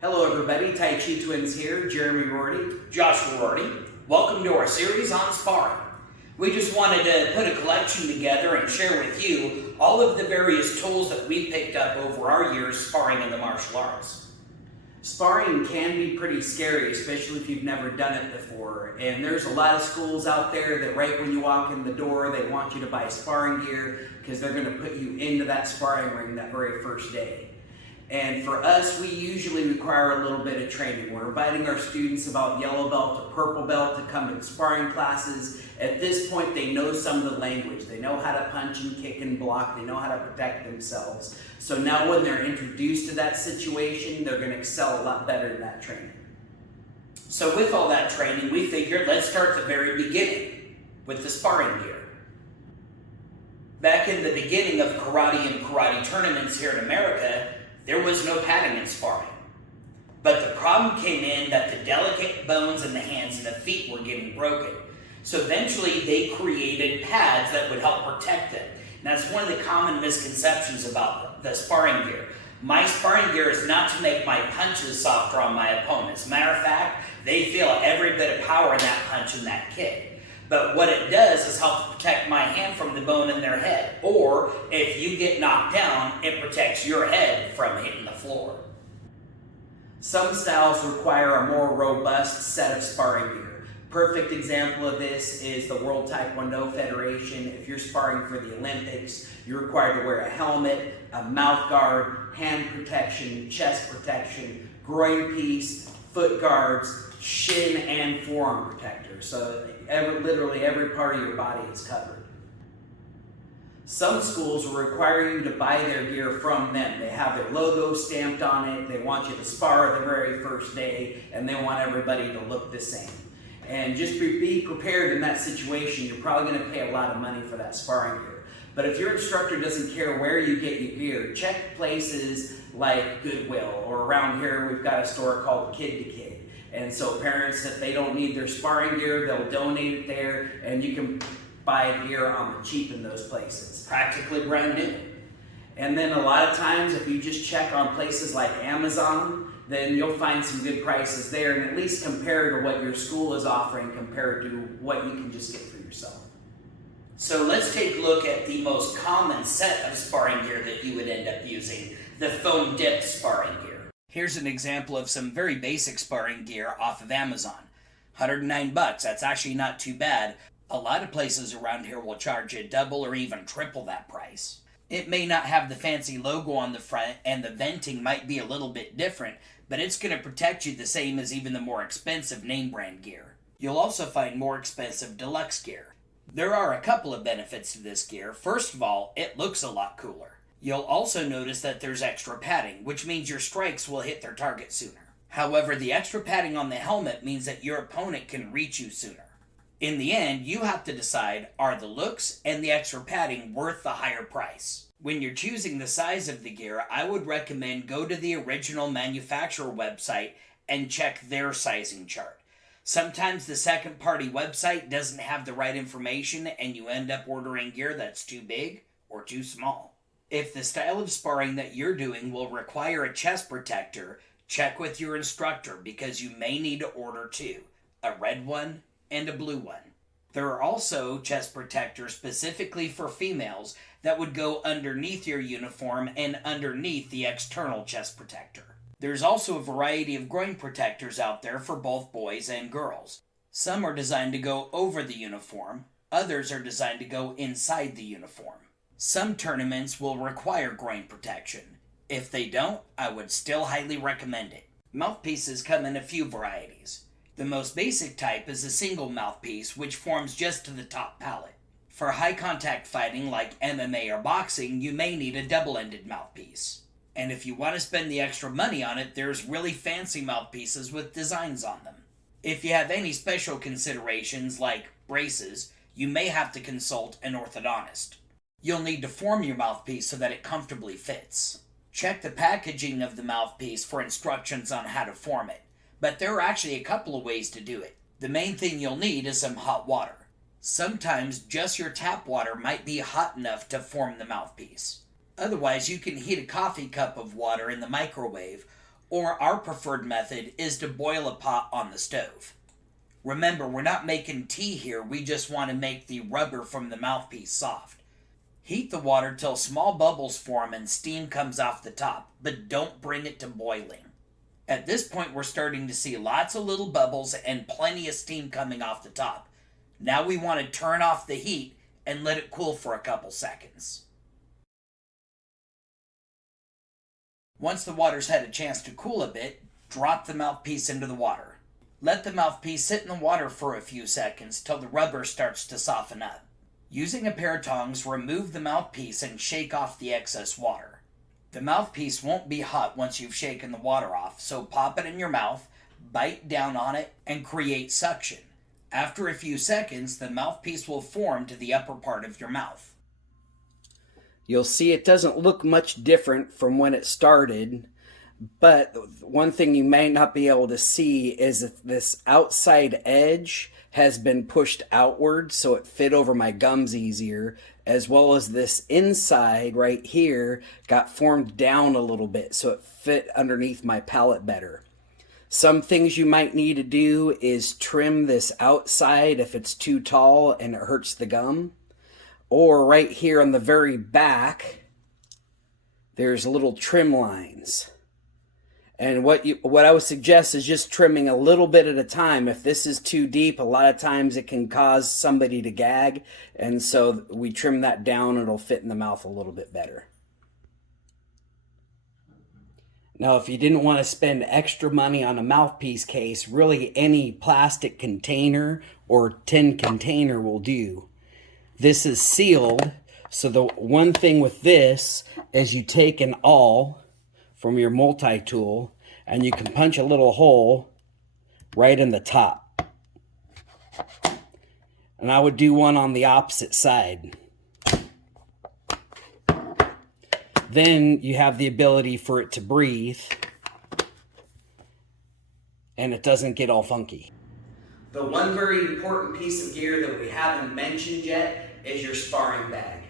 Hello everybody, Tai Chi Twins here, Jeremy Rorty. Joshua Rorty. Welcome to our series on sparring. We just wanted to put a collection together and share with you all of the various tools that we picked up over our years sparring in the martial arts. Sparring can be pretty scary, especially if you've never done it before. And there's a lot of schools out there that right when you walk in the door, they want you to buy sparring gear because they're going to put you into that sparring ring that very first day. And for us, we usually require a little bit of training. We're inviting our students about yellow belt to purple belt to come to sparring classes. At this point, they know some of the language. They know how to punch and kick and block. They know how to protect themselves. So now when they're introduced to that situation, they're going to excel a lot better in that training. So with all that training, we figured let's start at the very beginning with the sparring gear. Back in the beginning of karate and karate tournaments here in America, there was no padding in sparring. But the problem came in that the delicate bones in the hands and the feet were getting broken. So eventually they created pads that would help protect them. And that's one of the common misconceptions about the sparring gear. My sparring gear is not to make my punches softer on my opponents. Matter of fact, they feel every bit of power in that punch and that kick. But what it does is help protect my hand from the bone in their head. Or if you get knocked down, it protects your head from hitting the floor. Some styles require a more robust set of sparring gear. Perfect example of this is the World Taekwondo Federation. If you're sparring for the Olympics, you're required to wear a helmet, a mouth guard, hand protection, chest protection, groin piece, foot guards, shin and forearm protectors. So literally every part of your body is covered. Some schools will require you to buy their gear from them. They have their logo stamped on it. They want you to spar the very first day, and they want everybody to look the same. And just be prepared in that situation. You're probably going to pay a lot of money for that sparring gear. But if your instructor doesn't care where you get your gear, check places like Goodwill, or around here we've got a store called Kid to Kid. And so parents, if they don't need their sparring gear, they'll donate it there, and you can buy gear on the cheap in those places. Practically brand new. And then a lot of times, if you just check on places like Amazon, then you'll find some good prices there, and at least compare to what your school is offering compared to what you can just get for yourself. So let's take a look at the most common set of sparring gear that you would end up using, the foam dipped sparring gear. Here's an example of some very basic sparring gear off of Amazon. $109, that's actually not too bad. A lot of places around here will charge you double or even triple that price. It may not have the fancy logo on the front, and the venting might be a little bit different, but it's going to protect you the same as even the more expensive name brand gear. You'll also find more expensive deluxe gear. There are a couple of benefits to this gear. First of all, it looks a lot cooler. You'll also notice that there's extra padding, which means your strikes will hit their target sooner. However, the extra padding on the helmet means that your opponent can reach you sooner. In the end, you have to decide, are the looks and the extra padding worth the higher price? When you're choosing the size of the gear, I would recommend go to the original manufacturer website and check their sizing chart. Sometimes the second-party website doesn't have the right information and you end up ordering gear that's too big or too small. If the style of sparring that you're doing will require a chest protector, check with your instructor because you may need to order two, a red one and a blue one. There are also chest protectors specifically for females that would go underneath your uniform and underneath the external chest protector. There's also a variety of groin protectors out there for both boys and girls. Some are designed to go over the uniform, others are designed to go inside the uniform. Some tournaments will require groin protection. If they don't, I would still highly recommend it. Mouthpieces come in a few varieties. The most basic type is a single mouthpiece, which forms just to the top palate. For high contact fighting like MMA or boxing, you may need a double-ended mouthpiece. And if you want to spend the extra money on it, there's really fancy mouthpieces with designs on them. If you have any special considerations like braces, you may have to consult an orthodontist. You'll need to form your mouthpiece so that it comfortably fits. Check the packaging of the mouthpiece for instructions on how to form it, but there are actually a couple of ways to do it. The main thing you'll need is some hot water. Sometimes just your tap water might be hot enough to form the mouthpiece. Otherwise, you can heat a coffee cup of water in the microwave, Or our preferred method is to boil a pot on the stove. Remember, we're not making tea here, we just want to make the rubber from the mouthpiece soft. Heat the water till small bubbles form and steam comes off the top, but don't bring it to boiling. At this point, we're starting to see lots of little bubbles and plenty of steam coming off the top. Now we want to turn off the heat and let it cool for a couple seconds. Once the water's had a chance to cool a bit, drop the mouthpiece into the water. Let the mouthpiece sit in the water for a few seconds till the rubber starts to soften up. Using a pair of tongs, remove the mouthpiece and shake off the excess water. The mouthpiece won't be hot once you've shaken the water off, so pop it in your mouth, bite down on it, and create suction. After a few seconds, the mouthpiece will form to the upper part of your mouth. You'll see it doesn't look much different from when it started, but one thing you may not be able to see is that this outside edge has been pushed outward so it fit over my gums easier, as well as this inside right here got formed down a little bit so it fit underneath my palate better. Some things you might need to do is trim this outside if it's too tall and it hurts the gum. Or right here on the very back, there's little trim lines. And what I would suggest is just trimming a little bit at a time. If this is too deep, a lot of times it can cause somebody to gag. And so we trim that down and it'll fit in the mouth a little bit better. Now, if you didn't want to spend extra money on a mouthpiece case, really any plastic container or tin container will do. This is sealed, so the one thing with this is you take an awl from your multi-tool and you can punch a little hole right in the top. And I would do one on the opposite side. Then you have the ability for it to breathe and it doesn't get all funky. The one very important piece of gear that we haven't mentioned yet is your sparring bag.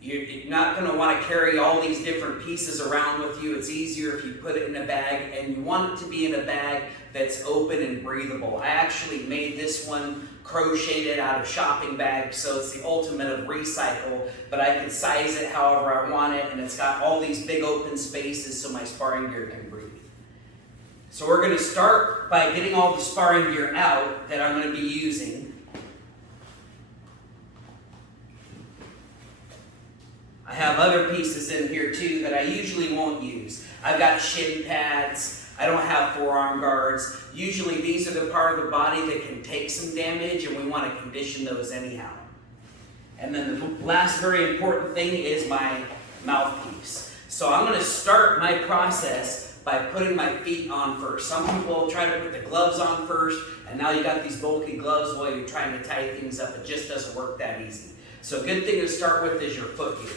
You're not going to want to carry all these different pieces around with you. It's easier if you put it in a bag, and you want it to be in a bag that's open and breathable. I actually made this one crocheted out of shopping bags, so it's the ultimate of recycle, but I can size it however I want it, and it's got all these big open spaces so my sparring gear can breathe. So we're going to start by getting all the sparring gear out that I'm going to be using. I have other pieces in here too that I usually won't use. I've got shin pads. I don't have forearm guards. Usually these are the part of the body that can take some damage, and we want to condition those anyhow. And then the last very important thing is my mouthpiece. So I'm going to start my process by putting my feet on first. Some people try to put the gloves on first, and now you got these bulky gloves while you're trying to tie things up. It just doesn't work that easy. So a good thing to start with is your foot gear.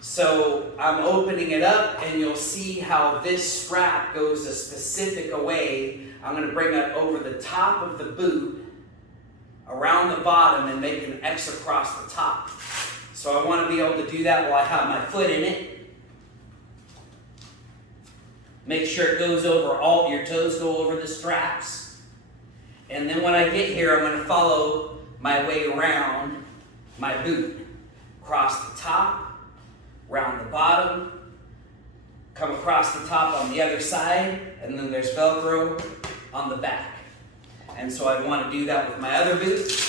So I'm opening it up, and you'll see how this strap goes a specific way. I'm going to bring it over the top of the boot, around the bottom, and make an X across the top. So I want to be able to do that while I have my foot in it. Make sure it goes over all, your toes go over the straps. And then when I get here, I'm going to follow my way around my boot. Across the top, round the bottom, come across the top on the other side, and then there's Velcro on the back. And so I want to do that with my other boot.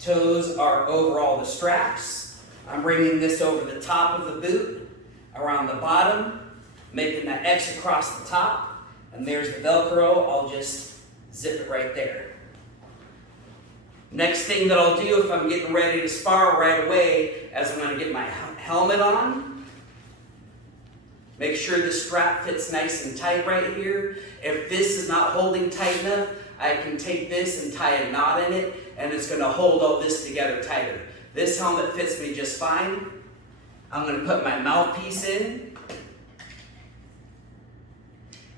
Toes are over all the straps. I'm bringing this over the top of the boot, around the bottom, making that X across the top, and there's the Velcro. I'll just zip it right there. Next thing that I'll do if I'm getting ready to spar right away is I'm going to get my helmet on. Make sure the strap fits nice and tight right here. If this is not holding tight enough, I can take this and tie a knot in it, and it's going to hold all this together tighter. This helmet fits me just fine. I'm going to put my mouthpiece in.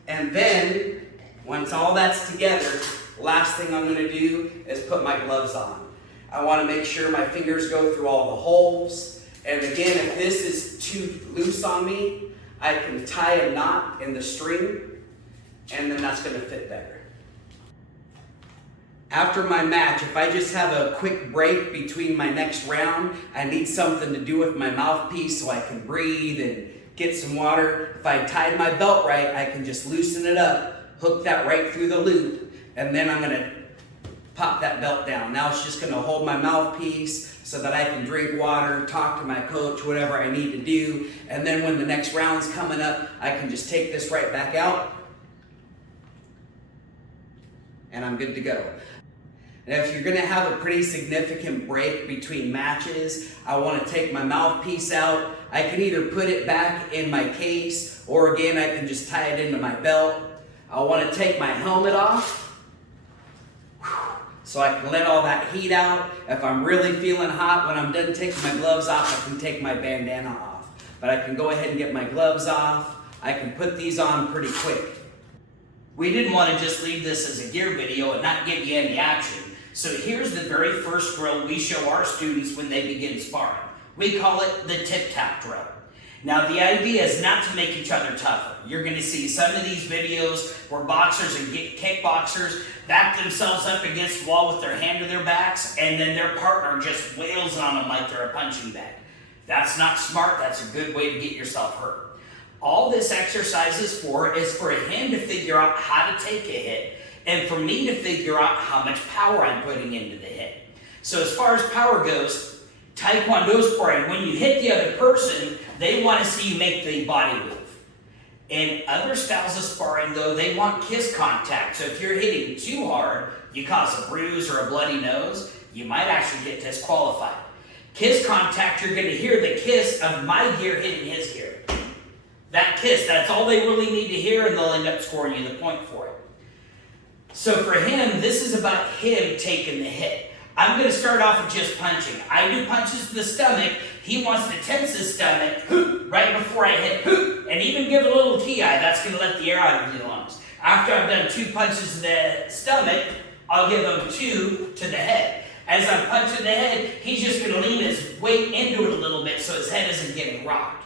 And then, once all that's together, last thing I'm going to do is put my gloves on. I want to make sure my fingers go through all the holes. And again, if this is too loose on me, I can tie a knot in the string, and then that's going to fit better. After my match, if I just have a quick break between my next round, I need something to do with my mouthpiece so I can breathe and get some water. If I tied my belt right, I can just loosen it up, hook that right through the loop, and then I'm going to pop that belt down. Now it's just going to hold my mouthpiece so that I can drink water, talk to my coach, whatever I need to do. And then when the next round's coming up, I can just take this right back out, and I'm good to go. And if you're going to have a pretty significant break between matches, I want to take my mouthpiece out. I can either put it back in my case, or again, I can just tie it into my belt. I want to take my helmet off, so I can let all that heat out. If I'm really feeling hot, when I'm done taking my gloves off, I can take my bandana off. But I can go ahead and get my gloves off. I can put these on pretty quick. We didn't want to just leave this as a gear video and not give you any action. So here's the very first drill we show our students when they begin sparring. We call it the tip-tap drill. Now the idea is not to make each other tougher. You're going to see some of these videos where boxers and kickboxers back themselves up against the wall with their hand to their backs, and then their partner just wails on them like they're a punching bag. That's not smart. That's a good way to get yourself hurt. All this exercise is for him to figure out how to take a hit, and for me to figure out how much power I'm putting into the hit. So as far as power goes, Taekwondo sparring, when you hit the other person, they want to see you make the body move. In other styles of sparring, though, they want kiss contact. So if you're hitting too hard, you cause a bruise or a bloody nose, you might actually get disqualified. Kiss contact, you're going to hear the kiss of my gear hitting his gear. That kiss, that's all they really need to hear, and they'll end up scoring you the point for it. So for him, this is about him taking the hit. I'm going to start off with just punching. I do punches to the stomach. He wants to tense his stomach right before I hit, and even give it a little ki. That's going to let the air out of your lungs. After I've done 2 punches to the stomach, I'll give him 2 to the head. As I'm punching the head, he's just going to lean his weight into it a little bit so his head isn't getting rocked.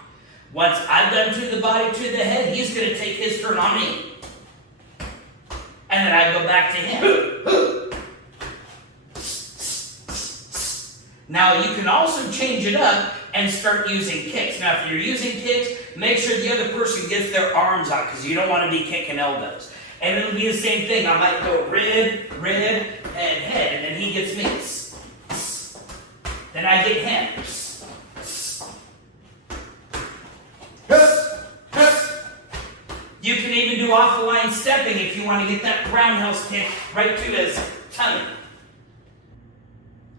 Once I've done to the body, to the head, he's going to take his turn on me. And then I go back to him. Now you can also change it up and start using kicks. Now if you're using kicks, make sure the other person gets their arms out, because you don't want to be kicking elbows. And it'll be the same thing. I might go rib, and head, and then he gets me. Then I get him. You can even do off-the-line stepping if you want to get that roundhouse kick right to his tummy.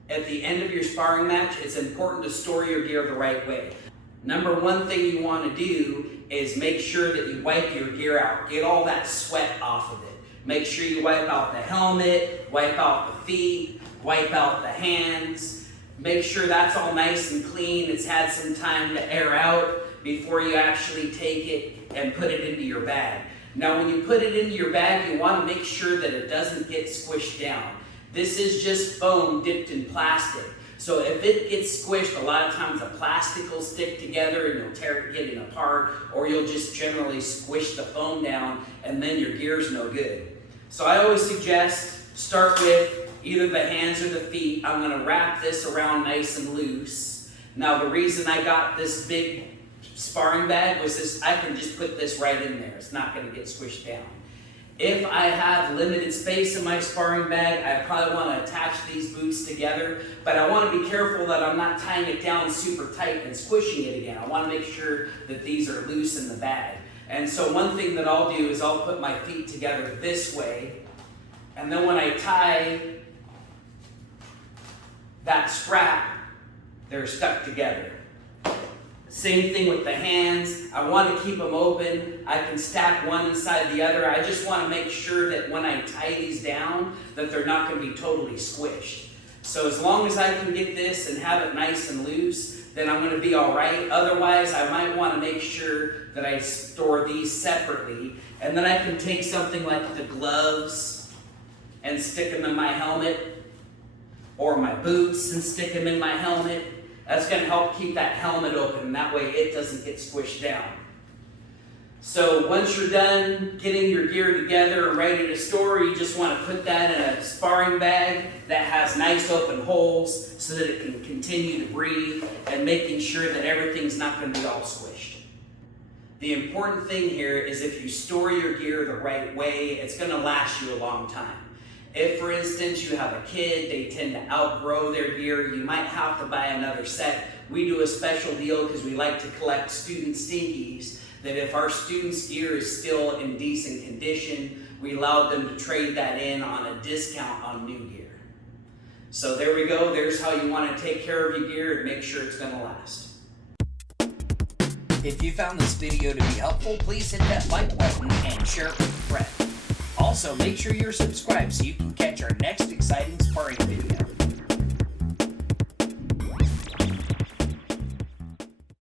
At the end of your sparring match, it's important to store your gear the right way. Number one thing you want to do is make sure that you wipe your gear out. Get all that sweat off of it. Make sure you wipe out the helmet, wipe out the feet, wipe out the hands. Make sure that's all nice and clean. It's had some time to air out before you actually take it and put it into your bag. Now when you put it into your bag, you want to make sure that it doesn't get squished down. This is just foam dipped in plastic. So if it gets squished, a lot of times the plastic will stick together and you'll tear it getting apart, or you'll just generally squish the foam down and then your gear's no good. So I always suggest start with either the hands or the feet. I'm going to wrap this around nice and loose. Now the reason I got this big sparring bag was this, I can just put this right in there. It's not going to get squished down. If I have limited space in my sparring bag, I probably want to attach these boots together, but I want to be careful that I'm not tying it down super tight and squishing it again. I want to make sure that these are loose in the bag. And so one thing that I'll do is I'll put my feet together this way, and then when I tie that strap, they're stuck together. Same thing with the hands. I want to keep them open. I can stack one inside the other. I just want to make sure that when I tie these down, that they're not going to be totally squished. So as long as I can get this and have it nice and loose, then I'm going to be all right. Otherwise, I might want to make sure that I store these separately. And then I can take something like the gloves and stick them in my helmet. or my boots and stick them in my helmet. That's going to help keep that helmet open, and that way it doesn't get squished down. So once you're done getting your gear together and ready to store, you just want to put that in a sparring bag that has nice open holes so that it can continue to breathe, and making sure that everything's not going to be all squished. The important thing here is if you store your gear the right way, it's going to last you a long time. If, for instance, you have a kid, they tend to outgrow their gear, you might have to buy another set. We do a special deal because we like to collect student stinkies, that if our students' gear is still in decent condition, we allow them to trade that in on a discount on new gear. So there we go. There's how you want to take care of your gear and make sure it's going to last. If you found this video to be helpful, please hit that like button and share it with a friend. Also, make sure you're subscribed so you can catch our next exciting sparring video.